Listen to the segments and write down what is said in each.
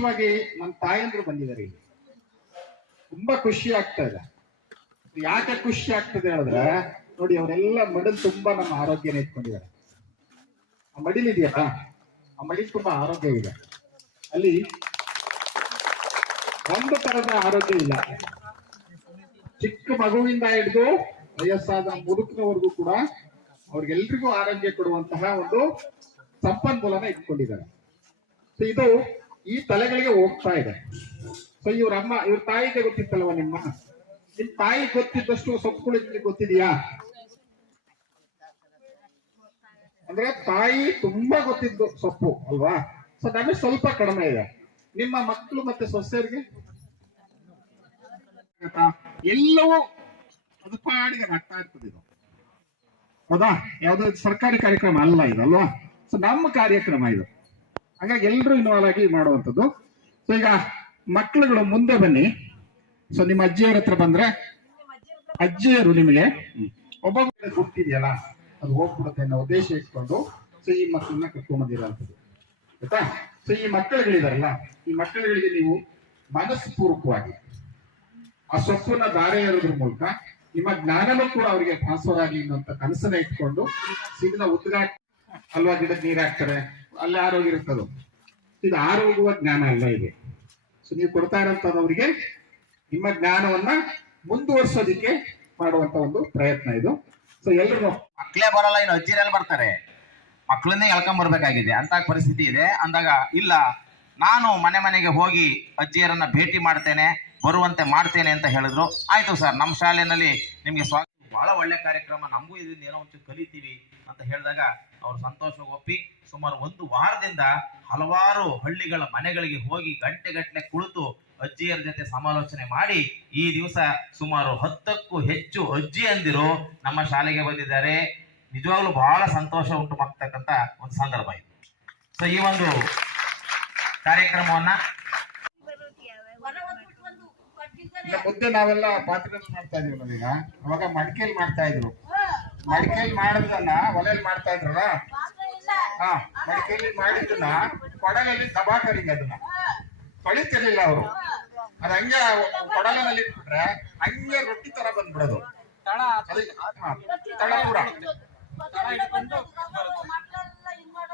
ವಿಶೇಷವಾಗಿ ನನ್ನ ತಾಯಂದ್ರು ಬಂದಿದ್ದಾರೆ ಇಲ್ಲಿ. ತುಂಬಾ ಖುಷಿ ಆಗ್ತಾ ಇದೆ. ಯಾಕೆ ಖುಷಿ ಆಗ್ತದೆ ಹೇಳಿದ್ರೆ ನೋಡಿ, ಅವರೆಲ್ಲ ಮಡಲ್ ತುಂಬಾ ನಮ್ಮ ಆರೋಗ್ಯನ ಇಟ್ಕೊಂಡಿದ್ದಾರೆ. ಆ ಮಡಿಲ್ ಇದೆಯಲ್ಲ, ಆ ಮಡಿಲ್ ತುಂಬಾ ಆರೋಗ್ಯ ಇದೆ. ಅಲ್ಲಿ ಒಂದು ತರದ ಆರೋಗ್ಯ ಇಲ್ಲ. ಚಿಕ್ಕ ಮಗುವಿಂದ ಹಿಡಿದು ವಯಸ್ಸಾದ ಮುದುಕಿನವರೆಗೂ ಕೂಡ ಅವ್ರಿಗೆಲ್ರಿಗೂ ಆರೋಗ್ಯ ಕೊಡುವಂತಹ ಒಂದು ಸಂಪನ್ಮೂಲನ ಇಟ್ಕೊಂಡಿದ್ದಾರೆ. ಇದು ಈ ತಲೆಗಳಿಗೆ ಹೋಗ್ತಾ ಇದೆ. ಸೊ ಇವ್ರ ಅಮ್ಮ, ಇವ್ರ ತಾಯಿಗೆ ಗೊತ್ತಿತ್ತಲ್ವ ನಿಮ್ಮ? ನಿಮ್ ತಾಯಿ ಗೊತ್ತಿದ್ದಷ್ಟು ಸೊಪ್ಪುಗಳು ನಿಮ್ಗೆ ಗೊತ್ತಿದೆಯಾ? ಅಂದ್ರೆ ತಾಯಿ ತುಂಬಾ ಗೊತ್ತಿದ್ದು ಸೊಪ್ಪು, ಅಲ್ವಾ? ಸೊ ನಮಗೆ ಸ್ವಲ್ಪ ಕಡಿಮೆ ಇದೆ. ನಿಮ್ಮ ಮಕ್ಕಳು ಮತ್ತೆ ಸೊಸೆಯರಿಗೆ? ಎಲ್ಲವೂ ಅದು ಪಾಡಿಗೆ ಇರ್ತದೆ ಇದು. ಹೌದಾ? ಯಾವ್ದು ಸರ್ಕಾರಿ ಕಾರ್ಯಕ್ರಮ ಅಲ್ಲ ಇದಲ್ವಾ ಸೊ ನಮ್ಮ ಕಾರ್ಯಕ್ರಮ ಇದು. ಹಾಗಾಗಿ ಎಲ್ಲರೂ ಇನ್ವಾಲ್ವ್ ಆಗಿ ಮಾಡುವಂಥದ್ದು. ಸೊ ಈಗ ಮಕ್ಕಳುಗಳು ಮುಂದೆ ಬನ್ನಿ. ಸೊ ನಿಮ್ಮ ಅಜ್ಜಿಯರ ಹತ್ರ ಬಂದ್ರೆ ಅಜ್ಜಿಯರು ನಿಮಗೆ ಒಬ್ಬ ಹುಟ್ಟಿದೆಯಲ್ಲ ಅದು ಹೋಗ್ಬಿಡುತ್ತೆ ಅನ್ನೋ ಉದ್ದೇಶ ಇಟ್ಕೊಂಡು ಸೊ ಈ ಮಕ್ಕಳನ್ನ ಕರ್ಕೊಂಡು ಬಂದಿರೋಂಥದ್ದು ಆಯ್ತಾ? ಸೊ ಈ ಮಕ್ಕಳುಗಳಿದಾರಲ್ಲ, ಈ ಮಕ್ಕಳುಗಳಿಗೆ ನೀವು ಮನಸ್ಪೂರ್ವಕವಾಗಿ ಆ ಸೊಪ್ಪನ್ನ ದಾರೆ ಎರೋದ್ರ ಮೂಲಕ ನಿಮ್ಮ ಜ್ಞಾನನೂ ಕೂಡ ಅವರಿಗೆ ಟ್ರಾನ್ಸ್ಫರ್ ಆಗಲಿ ಅನ್ನೋ ಕನಸನ್ನ ಇಟ್ಕೊಂಡು ಸಿಗ್ನ ಉದ್ಘಾಟ ಅಲ್ವಾ ಗಿಡಕ್ಕೆ ನೀರ್ ಹಾಕ್ತಾರೆ? ಅಲ್ಲಿ ಆರೋಗ್ಯ ಇರುತ್ತದೋ ಇದು ಆರೋಗ್ಯವ ಜ್ಞಾನ ಅಲ್ಲ ಇದೆ. ಸೊ ನೀವು ಕೊಡ್ತಾ ಇರೋಂಥದ್ದವರಿಗೆ ನಿಮ್ಮ ಜ್ಞಾನವನ್ನ ಮುಂದುವರ್ಸೋದಿಕ್ಕೆ ಮಾಡುವಂತ ಒಂದು ಪ್ರಯತ್ನ ಇದು. ಸೊ ಎಲ್ರು ಮಕ್ಕಳೇ ಬರಲ್ಲ, ಇನ್ನು ಅಜ್ಜಿರಲ್ಲಿ ಬರ್ತಾರೆ. ಮಕ್ಕಳನ್ನೇ ಎಳ್ಕೊಂಡ್ ಬರ್ಬೇಕಾಗಿದೆ. ಅಂತ ಪರಿಸ್ಥಿತಿ ಇದೆ. ಅಂದಾಗ, ಇಲ್ಲ, ನಾನು ಮನೆ ಮನೆಗೆ ಹೋಗಿ ಅಜ್ಜಿಯರನ್ನ ಭೇಟಿ ಮಾಡ್ತೇನೆ, ಬರುವಂತೆ ಮಾಡ್ತೇನೆ ಅಂತ ಹೇಳಿದ್ರು. ಆಯ್ತು ಸರ್, ನಮ್ಮ ಶಾಲೆಯಲ್ಲಿ ನಿಮ್ಗೆ ಸ್ವಾಗತ. ಬಹಳ ಒಳ್ಳೆ ಕಾರ್ಯಕ್ರಮ. ನಮಗೂ ಇದರಿಂದ ಏನೋ ಒಂಚೂರು ಕಲಿತೀವಿ ಅಂತ ಹೇಳಿದಾಗ ಅವ್ರು ಸಂತೋಷ ಒಪ್ಪಿ ಸುಮಾರು ಒಂದು ವಾರದಿಂದ ಹಲವಾರು ಹಳ್ಳಿಗಳ ಮನೆಗಳಿಗೆ ಹೋಗಿ ಗಂಟೆಗಟ್ಟಲೆ ಕುಳಿತು ಅಜ್ಜಿಯರ ಜೊತೆ ಸಮಾಲೋಚನೆ ಮಾಡಿ ಈ ದಿವಸ ಸುಮಾರು ಹತ್ತಕ್ಕೂ ಹೆಚ್ಚು ಅಜ್ಜಿ ಅಂದಿರು ನಮ್ಮ ಶಾಲೆಗೆ ಬಂದಿದ್ದಾರೆ. ನಿಜವಾಗ್ಲೂ ಬಹಳ ಸಂತೋಷ ಉಂಟು ಮಾಡ್ತಕ್ಕಂತ ಒಂದು ಸಂದರ್ಭ ಇದು. ಸೊ ಈ ಒಂದು ಕಾರ್ಯಕ್ರಮವನ್ನ ಮುಂದೆ ನಾವೆಲ್ಲ ಪಾತ್ರೆ ಮಾಡ್ತಾ ಇದೀವಿ ಈಗ. ಅವಾಗ ಮಡಿಕೆಲ್ ಮಾಡ್ತಾ ಇದ್ರು. ಮಡಿಕೆಲ್ ಮಾಡಿದ್ರನ್ನ ಒಲೆಯಲ್ಲಿ ಮಾಡ್ತಾ ಇದ್ರಲ್ಲ? ಹ ಮಡಿಕೆಯಲ್ಲಿ ಮಾಡಿದ್ದನ್ನ ಕೊಡಲಲ್ಲಿ ದಬಾಕರಿಂಗ್ ಅದನ್ನ. ತೊಳಿತಿರ್ಲಿಲ್ಲ ಅವರು. ಅದ ಹಂಗೆ ಕೊಡಲಿನಲ್ಲಿ ಇಟ್ಬಿಟ್ರೆ ಹಂಗೆ ರೊಟ್ಟಿ ತರ ಬಂದ್ಬಿಡೋದು. ತಳ ಪೂರ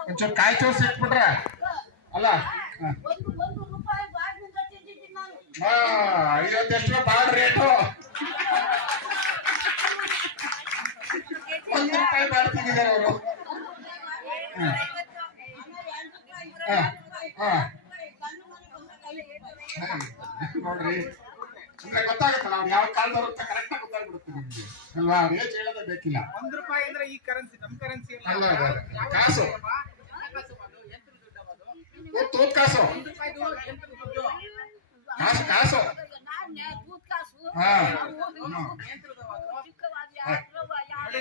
ಒಂಚೂರು ಕಾಯಿ ಚೋರ್ಸಿ ಇಟ್ಬಿಟ್ರೆ ಅಲ್ಲ? ಹ. ಹಾ ಐವತ್ತೆಷ್ಟು ಬಾಳ ರೇಟು ಒಂದ್ ರೂಪಾಯಿ ಬಾಳ್ ತೆಗಿದಾರೆ ಅವರು ಹಾ ಹಾ ನೋಡ್ರಿ. ಅಂದ್ರೆ ಗೊತ್ತಾಗುತ್ತಲ್ಲ ಅವ್ರು ಯಾವ ಕಾಲದವ್ರು ಅಂತ ಕರೆಕ್ಟ್ ಆಗಿ ಗೊತ್ತಾಗ್ಬಿಡುತ್ತೆ ನಿಮ್ಗೆ. ಅಲ್ವಾ? ಅವ್ರು ಏಜ್ ಹೇಳೋದೇ ಬೇಕಿಲ್ಲ. ಒಂದ್ ರೂಪಾಯಿ ಅಂದ್ರೆ ಈ ಕರೆನ್ಸಿ ನಮ್ ಕರೆನ್ಸಿ ಅಲ್ಲ ಅಲ್ಲ. ಕಾಸು. ತೂತ್ ಕಾಸು. ಕಾಸು ಕಾಸು. ಹಾ.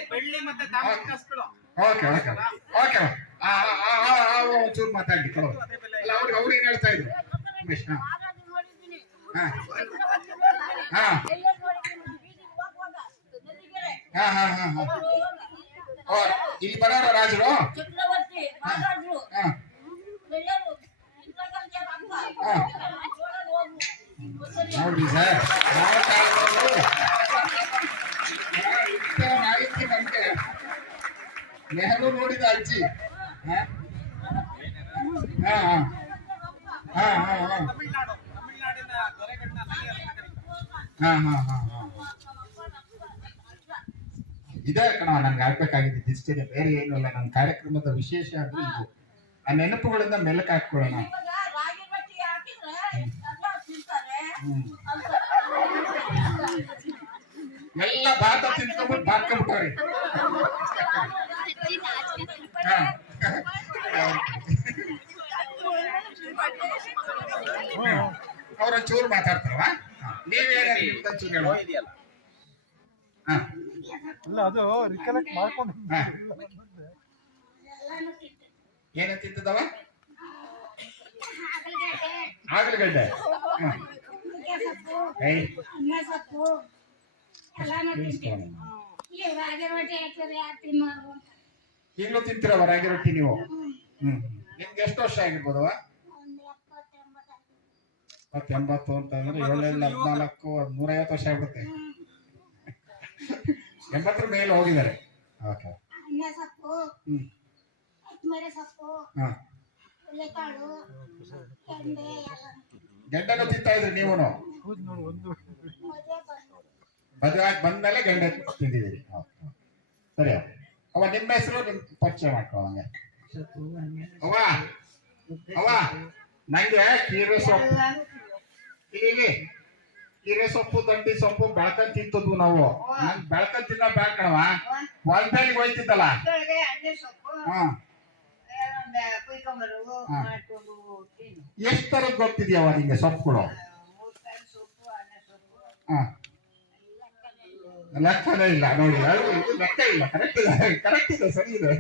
ಬೆಳ್ಳಿ ಮತ್ತೆ ತಾಮ್ರದ ಕಾಸುಗಳು. Okay okay. ಓಕೆ. ಒಂಚೂರು ಅಲ್ಲ ಅವ್ರಿಗೆ ಅವ್ರು ಏನ್ ಹೇಳ್ತಾ ಇದ್ರು? ಉಮೇಶ್ ಹಾ. ಹಾ ಹಾ ಹಾ ಹಾ ಹಾ ಹಾ ಓ ಇಲ್ಲಿ ಬರೋರು ರಾಜರು ಚಕ್ರವರ್ತಿ ಮಹಾರಾಜರು ಹಾ ಎಲ್ಲರೂ ಇಂದಿರಾ ಗಾಂಧಿ ಅವ್ರ ಅಕ್ಕ. ಜೋಳದ ಹೋಗು. ಒಂದ್ಸರಿ ನೋಡ್ರಿ ಸರ್ ಯಾವ ಕಾಲದವರು ಇಂಥ ಮಾಹಿತಿ ನಮ್ಗೆ ನೆಹರು ನೋಡಿದ ಅಜ್ಜಿ ಹಾ ಹಾ ಹಾ ಹಾ ಹಾ ಹಾ ಹಾ ಹಾ ಹಾ ಇದೇ ಕಣ ನನ್ಗೆ ಆಗ್ಬೇಕಾಗಿದ್ದು ಇಷ್ಟೇ ಬೇರೆ ಏನು ಇಲ್ಲ. ನನ್ನ ಕಾರ್ಯಕ್ರಮದ ವಿಶೇಷ ಅಂದ್ರೆ ಇದು. ಆ ನೆನಪುಗಳನ್ನ ಮೆಲಕ್ ಹಾಕೊಳ್ಳೋಣ ಎಲ್ಲ ಭಾತ ತಿನ್ಕೊಂಡ್ಬಿಟ್ಟು ಬಾರ್ಕೊಂಡ್ಬಿಟ್ಟವ್ರಿ ಅವ್ರ ಚೂರು ಮಾತಾಡ್ತಾರವ? ನೀವೇನ ಚೂರು ಹೇಳುವ ಇದೆಯಲ್ಲ ಹಾ. ಅಲ್ಲ ಅದು ರಿಕಲೆಕ್ಟ್ ಮಾಡ್ಕೊಂಡು ಹಾ. ಏನ ತಿಂತದವ ಆಗಲಗಡ್ಡೆ ಈಗಲೂ ತಿಂತೀರವ ರಾಗಿ ರೊಟ್ಟಿ ನೀವು? ಹ್ಮ್ ನಿಮ್ಗೆ ಎಷ್ಟು ವರ್ಷ ಆಗಿರ್ಬೋದವ? ಇಪ್ಪತ್ತು ಎಂಬತ್ತು ಅಂತಂದ್ರೆ ಏಳೆಂಟು ಹದಿನಾಲ್ಕು ನೂರೈವತ್ತು ವರ್ಷ ಆಗ್ಬಿಡುತ್ತೆ. ಎಂಬತ್ತರ ಮೇಲೆ ಹೋಗಿದ್ದಾರೆ. ಓಕೆ. ಗೆಡ್ಡೆನೂ ತಿಂತಾ ಇದ್ರಿ ನೀವು ಕೂದ್ ನೋಡು ಒಂದು. ಮದುವೆ ಬಂದ್ಮೇಲೆ ಗಂಡ ತಿಂದಿದ್ದೀರಿ. ಓಕೆ. ಸರಿ ಅವ ನಿಮ್ಮ ಹೆಸರು ನಿಮ್ ಪರಿಚಯ ಮಾಡ್ಕೊಂಗೆ ಅವ್ವ ಅವ್ವ ನಂಗೆ ಕೀರೆ ಸೊಪ್ಪು. ಇಲ್ಲಿ ಇಲ್ಲಿ ಕೀರೆ ಸೊಪ್ಪು ದಂಡಿ ಸೊಪ್ಪು ಬೆಳ್ಕೊಂಡ್ ತಿಂತದ್ವು ನಾವು. ನಂಗ್ ಬೆಳ್ಕೊಂಡ್ ತಿನ್ನ ಬ್ಯಾಡ ಕಣವ ಹೊಲ್ದಲ್ಲಿ ಹೋಯ್ತಿದ್ದಲ್ಲ? ಹಾ ಎಷ್ಟ್ ತರದ್ ಗೊತ್ತಿದ್ಯಾವ ನಿಂಗೆ ಸೊಪ್ಪುಗಳು? ಲೆಕ್ಕನೇ ಇಲ್ಲ. ನೋಡಿ ಲೆಕ್ಕ ಇಲ್ಲ. ಕರೆಕ್ಟ್ ಇದೆ ಕರೆಕ್ಟ್ ಇದೆ ಸರಿ ಇದೆ.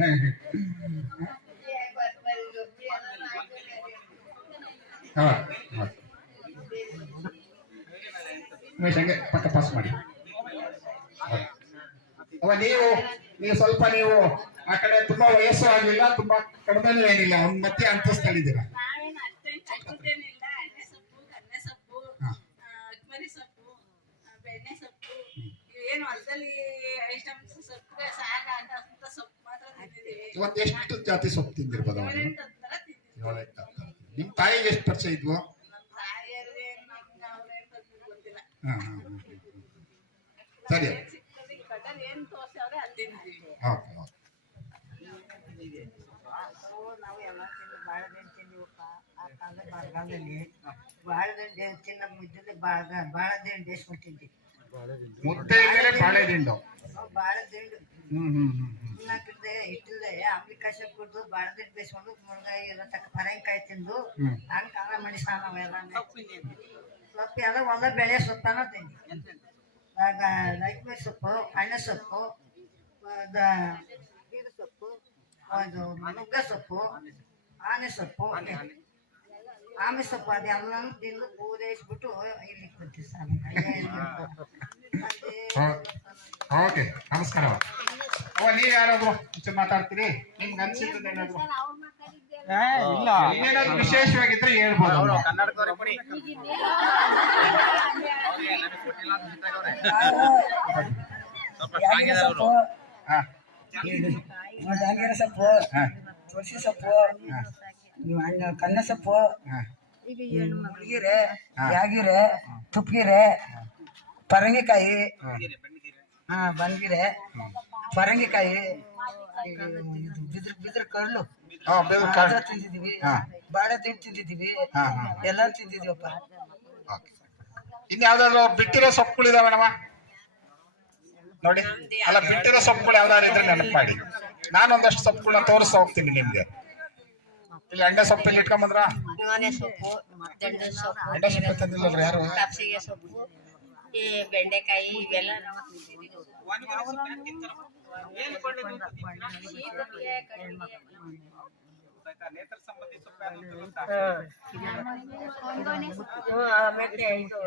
ಹಾ. ಉಮೇಶ್ ಹಂಗೆ ಪಕ್ಕ ಪಾಸ್ ಮಾಡಿ. ಅವ ನೀವು ನೀವು ಸ್ವಲ್ಪ ನೀವು ಆ ಕಡೆ ತುಂಬಾ ವಯಸ್ಸು ಆಗಿಲ್ಲ ತುಂಬಾ ಕಡಿಮೆನೂ ಏನಿಲ್ಲ ಒಂದ್ ಮತ್ತೆ ಅಂತಸ್ತಲ್ಲಿದ್ದೀರಾ ಇವತ್ತು ಎಷ್ಟು ಜಾತಿ ಸೊಪ್ಪು ತಿಂದಿರ್ಬೋದು. ನಿಮ್ ತಾಯಿಗೆ ಎಷ್ಟು ಪರಿಚಯ ಇದ್ವು? ಹಾ ಹಾ. ಸರಿ. Okay okay. ಬರಗಾಲದಲ್ಲಿ ಬಾಳೆಹಣ್ಣು ತಿನ್ನ ಮುದ್ದೆ ಬಾಳ ಬಾಳೆಹಣ್ಣು ಬೇಸ್ಕೊಂಡು ತಿಂತೀವಿ ಮುದ್ದೆ ಬಾಳೆ ದಿಂಡು ನಾವು ಬಾಳೆಹಣ್ಣು ಹ್ಮ್ ಹ್ಮ್ ಹ್ಮ್. ಕುಡ್ದು ಬಾಳೆಹಣ್ಣು ಬೇಯಿಸ್ಕೊಂಡು ಮುರುಗಾಯಿ ಎಲ್ಲ ತಕ್ಕ ಪರಂಕಾಯಿ ತಿಂದು. ಹಂಗೆ ಖಾರ ಮಡಿಸ ನಾವೆಲ್ಲ ಸೊಪ್ಪು ಎಲ್ಲ ಒಂದ ಬೆಳೆ ಸೊಪ್ಪನ ತಿಂತೀನಿ ಲೈಟ್ಮೆ ಸೊಪ್ಪು ಅಣ್ಣೆ ಸೊಪ್ಪು ಇದು ಸೊಪ್ಪು ಅದು ನುಗ್ಗ ಸೊಪ್ಪು ಆನೆ ಸೊಪ್ಪು ಆಮೆ ಸೊಪ್ಪು ಅದೆಲ್ಲನೂ ತಿಂದು ಪೂರೈಸ್ಬಿಟ್ಟು ಇಲ್ಲಿ ಬರ್ತೀವಿ ಸರ್ ಓಕೆ. ನಮಸ್ಕಾರ. ಓ ನೀವ್ ಯಾರಾದ್ರು ಮುಂಚೆ ಮಾತಾಡ್ತೀರಿ? ನಿಮ್ಗೆ ಅನ್ಸಿದ್ದು ಏನಾದ್ರು ಇಲ್ಲ. ಇನ್ನೇನಾದ್ರು ವಿಶೇಷವಾಗಿದ್ರೆ ಹೇಳ್ಬೋದು ಜಾಂಗೀರ ಸೊಪ್ಪು ಹಾ. ತುಳಸಿ ಸೊಪ್ಪು ನೀವು ಹಣ್ಣು ಕನ್ನ ಸೊಪ್ಪು ಹಾ. ಮುಳ್ಗಿರೆ ಯಾಗಿರೆ ತುಪ್ಪಿರೆ ಪರಂಗಿಕಾಯಿ. ಹಾ. ಬನ್ಗಿರೆ ಪರಂಗಿಕಾಯಿ. ಬಿದ್ರ ಬಿದ್ರ ಕರ್ಲು ಹಾ ಬೇವು ಕಾಳು. ತಿಂದಿದೀವಿ ಹಾ. ಬಾಳೆ ತಿಂದು ತಿಂದಿದೀವಿ ಹಾ, ಹಾ. ಎಲ್ಲ ತಿಂದಿದೀವಪ್ಪ ಓಕೆ. ಇನ್ ಯಾವ್ದಾದ್ರು ಬಿಟ್ಟಿರೋ ಸೊಪ್ಪುಗಳು ನಮ್ಮ ನೋಡಿ. ಅಲ್ಲ ಬಿಟ್ಟಿರೋ ಸೊಪ್ಪುಗಳು ಯಾವ್ದಾದ್ರು ಇದ್ರೆ ನೆನಪು ಮಾಡಿ ನಾನೊಂದಷ್ಟು ಸೊಪ್ಪುಗಳನ್ನ ತೋರಿಸ್ತಾ ಹೋಗ್ತೀನಿ ನಿಮ್ಗೆ. ಇಲ್ಲಿ ಎಣ್ಣೆ ಸೊಪ್ಪು ಇಲ್ಲಿ ಇಟ್ಕೊಂಬಂದ್ರ? ಆನೆ ಸೊಪ್ಪು ತಂದಿಲ್ಲ ಸೊಪ್ಪು ತಂದಿಲ್ಲಲ್ರಿ ಯಾರು? ಕಾಪ್ಸಿಗೆ ಸೊಪ್ಪು ಈ ಬೆಂಡೆಕಾಯಿ ಇವೆಲ್ಲ ನಾವು ಸಂಬಂಧಿ ಸೊಪ್ಪು ಯಾವ್ದು ಅಂತ ಗೊತ್ತಾ? ಆಮೇಲೆ ಇದು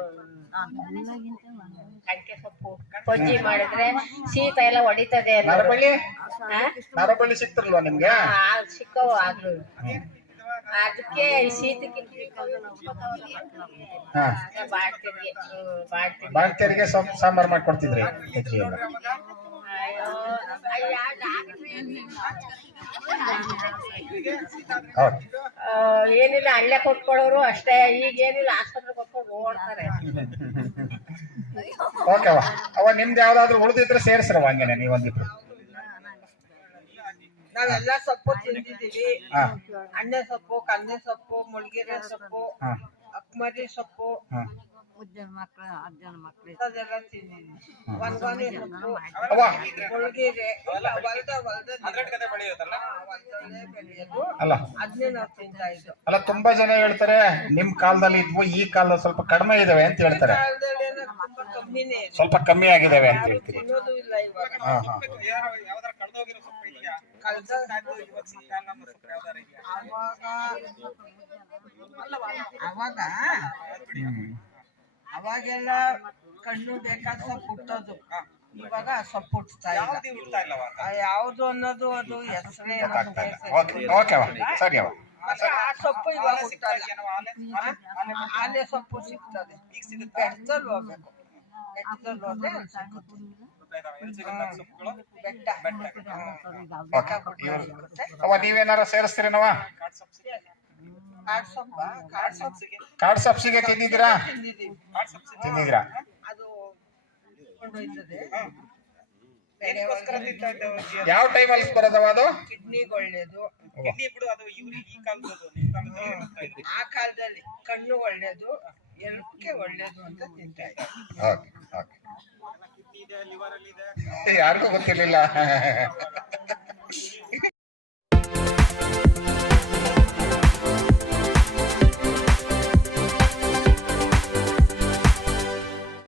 ಕಡ್ಕೆ ಸೊಪ್ಪು ಬಜ್ಜಿ ಮಾಡಿದ್ರೆ ಶೀತ ಎಲ್ಲ ಹೊಡಿತದೆ. ನಾರಬಳ್ಳಿ? ಸಿಕ್ತಿರ್ಲ್ವಾ ನಿಮ್ಗೆ? ಆ, ಸಿಕ್ಕವು ಆಗ್ಲು. ಅದಕ್ಕೆ ಶೀತಕ್ಕೆ ಸೊಪ್ಪು ಸಾಂಬಾರ್ ಮಾಡ್ಕೊಡ್ತಿದ್ರಿ ಏನಿಲ್ಲ ಹಳ್ಳೆ ಕೊಟ್ಕೊಳ್ಳೋರು ಅಷ್ಟೇ. ಈಗೇನಿಲ್ಲ ಆಸ್ಪತ್ರೆ ಕೊಟ್ಕೊಂಡು ಓಡ್ತಾರೆ. ಓಕೆ ಅವ ನಿಮ್ದು ಯಾವ್ದಾದ್ರು ಉಳಿದಿದ್ರೆ ಸೇರಿಸ್ರವ ಹಂಗೇನೆ ನೀವೊಂದಿಬ್ರು. ನಾವೆಲ್ಲ ಸೊಪ್ಪು ತಿಂದಿದ್ದೀವಿ. ಅಣ್ಣೆ ಸೊಪ್ಪು ಕನ್ನೆ ಸೊಪ್ಪು ಮುಳುಗಿರೆ ಸೊಪ್ಪು ಅಕ್ಮರಿ ಸೊಪ್ಪು ಮುದ್ದೆ ಮಕ್ಕಳು ಹತ್ತು ಜನ ಮಕ್ಕಳು ಅಲ್ಲ. ತುಂಬಾ ಜನ ಹೇಳ್ತಾರೆ ನಿಮ್ ಕಾಲದಲ್ಲಿ ಇದ್ವು ಈ ಕಾಲದಲ್ಲಿ ಸ್ವಲ್ಪ ಕಡಿಮೆ ಇದಾವೆ ಅಂತ ಹೇಳ್ತಾರೆ. ಸ್ವಲ್ಪ ಕಮ್ಮಿ ಆಗಿದಾವೆ ಅಂತ ಹೇಳ್ತೀರಿ. ಹಾ ಹಾ. ಅವಾಗ ಅವಾಗ ಹ್ಮ್. ಅವಾಗೆಲ್ಲ ಕಣ್ಣು ಬೇಕಾದ ಸೊಪ್ಪು ಹುಟ್ಟೋದು ಇವಾಗ ಸೊಪ್ಪು ಹುಟ್ಟುತ್ತಾ ಇಲ್ಲ. ಯಾವ್ದು ಅನ್ನೋದು ಅದು ಹೆಸರೇ ಸರಿ ಆ ಸೊಪ್ಪು ಇವಾಗ ಹುಟ್ಟಲ್ಲ ಸೊಪ್ಪು ಸಿಗ್ತದೆ. ಬೆಟ್ಟದಲ್ಲಿ ಹೋಗ್ಬೇಕು. ಬೆಟ್ಟದಲ್ಲಿ ಹೋದ್ರೆ ಬೆಟ್ಟ. ನೀವೇನಾರ ಸೊಪ್ಪು ಸಿಗುತ್ತೆ ಕಾಡ್ ಸಬ್ಸಿಗೆ ತಿಂದಿದ್ದೀರಾ? ತಿಂದಿದ್ದೀವಿ. ಯಾವ ಟೈಮ್ ಟೈಮಲ್ಲಿ ಬರೋದವ ಅದು? ಕಿಡ್ನಿಗೆ ಒಳ್ಳೇದು. ಕಿಡ್ನಿ ಬಿಡು ಅದು ಇವ್ರಿಗೆ ಈ ಕಾಲದಲ್ಲಿ ಆ ಕಾಲದಲ್ಲಿ ಕಣ್ಣು ಒಳ್ಳೇದು ಎಲ್ಲಕ್ಕೆ ಒಳ್ಳೇದು ಅಂತ ತಿಂತಾ ಇದ್ದಾರೆ ಓಕೆ ಓಕೆ. ಕಿಡ್ನಿ ಇದೆ ಲಿವರ್ ಅಲ್ಲಿ ಇದೆ ಯಾರಿಗೂ ಗೊತ್ತಿರ್ಲಿಲ್ಲ.